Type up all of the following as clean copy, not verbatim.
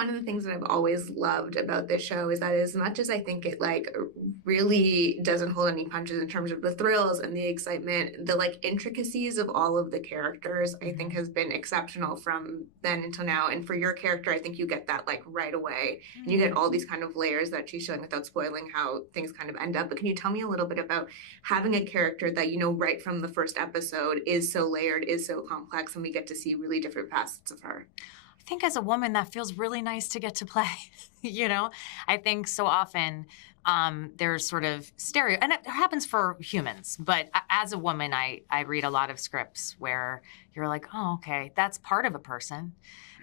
one of the things that I've always loved about this show is that as much as I think it like really doesn't hold any punches in terms of the thrills and the excitement, the like intricacies of all of the characters I think has been exceptional from then until now. And for your character, I think you get that like right away. And you get all these kind of layers that she's showing without spoiling how things kind of end up. But can you tell me a little bit about having a character that, you know, right from the first episode is so layered, is so complex, and we get to see really different facets of her? I think as a woman, that feels really nice to get to play. You know, I think so often there's sort of stereo, and it happens for humans, but as a woman, I read a lot of scripts where you're like, oh, okay, that's part of a person.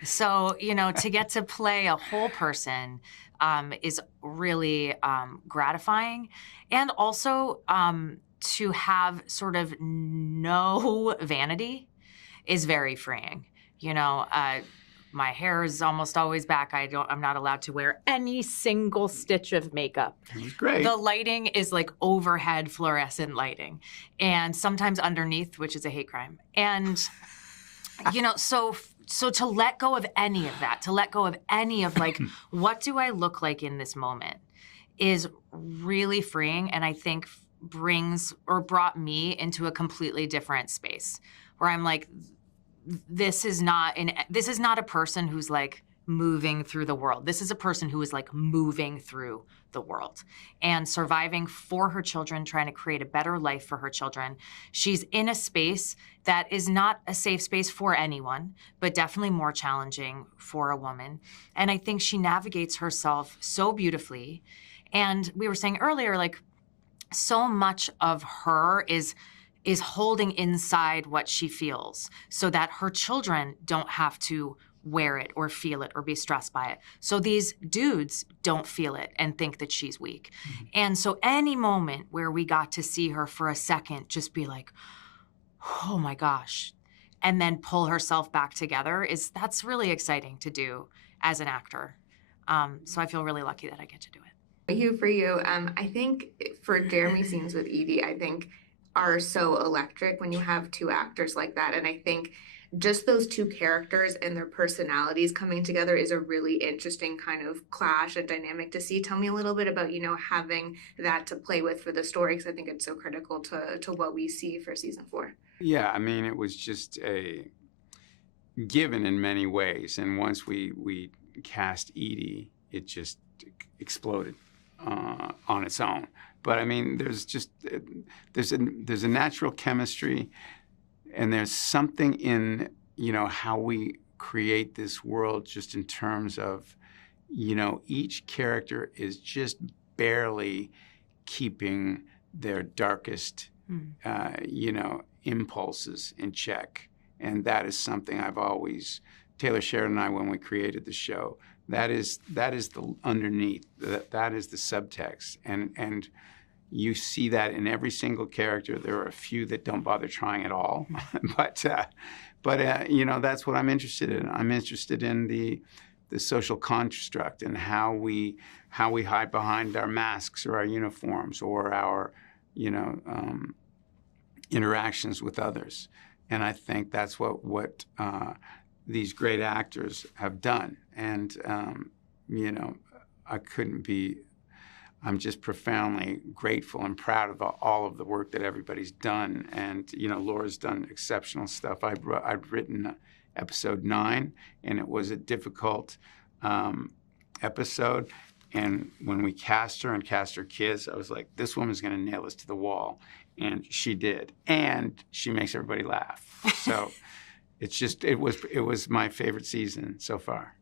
So, you know, to get to play a whole person is really gratifying. And also to have sort of no vanity is very freeing. You know, my hair is almost always back. I'm not allowed to wear any single stitch of makeup. That's great. The lighting is like overhead fluorescent lighting, and sometimes underneath, which is a hate crime. And, you know, so to let go of any of that, to let go of any of like, what do I look like in this moment is really freeing. And I think brought me into a completely different space where I'm like, this is not a person who's like moving through the world. This is a person who is like moving through the world and surviving for her children, trying to create a better life for her children. She's in a space that is not a safe space for anyone, but definitely more challenging for a woman. And I think she navigates herself so beautifully. And we were saying earlier, like, so much of her is holding inside what she feels so that her children don't have to wear it or feel it or be stressed by it. So these dudes don't feel it and think that she's weak. Mm-hmm. And so any moment where we got to see her for a second just be like, oh my gosh, and then pull herself back together, that's really exciting to do as an actor. So I feel really lucky that I get to do it. Hugh, for you, I think for Jeremy's scenes with Edie, I think are so electric when you have two actors like that. And I think just those two characters and their personalities coming together is a really interesting kind of clash and dynamic to see. Tell me a little bit about, you know, having that to play with for the story, because I think it's so critical to what we see for season 4. Yeah, I mean, it was just a given in many ways. And once we cast Edie, it just exploded on its own. But I mean, there's a natural chemistry, and there's something in, you know, how we create this world just in terms of, you know, each character is just barely keeping their darkest, you know, impulses in check. And that is something I've always, Taylor Sheridan and I, when we created the show, that is the underneath, that is the subtext. And you see that in every single character. There are a few that don't bother trying at all, but you know, that's what I'm interested in. I'm interested in the social construct and how we hide behind our masks or our uniforms or our, you know, interactions with others. And I think that's what these great actors have done. And you know, I'm just profoundly grateful and proud of all of the work that everybody's done. And, you know, Laura's done exceptional stuff. I've written episode 9, and it was a difficult episode. And when we cast her and cast her kids, I was like, this woman's going to nail us to the wall. And she did. And she makes everybody laugh. So it was my favorite season so far.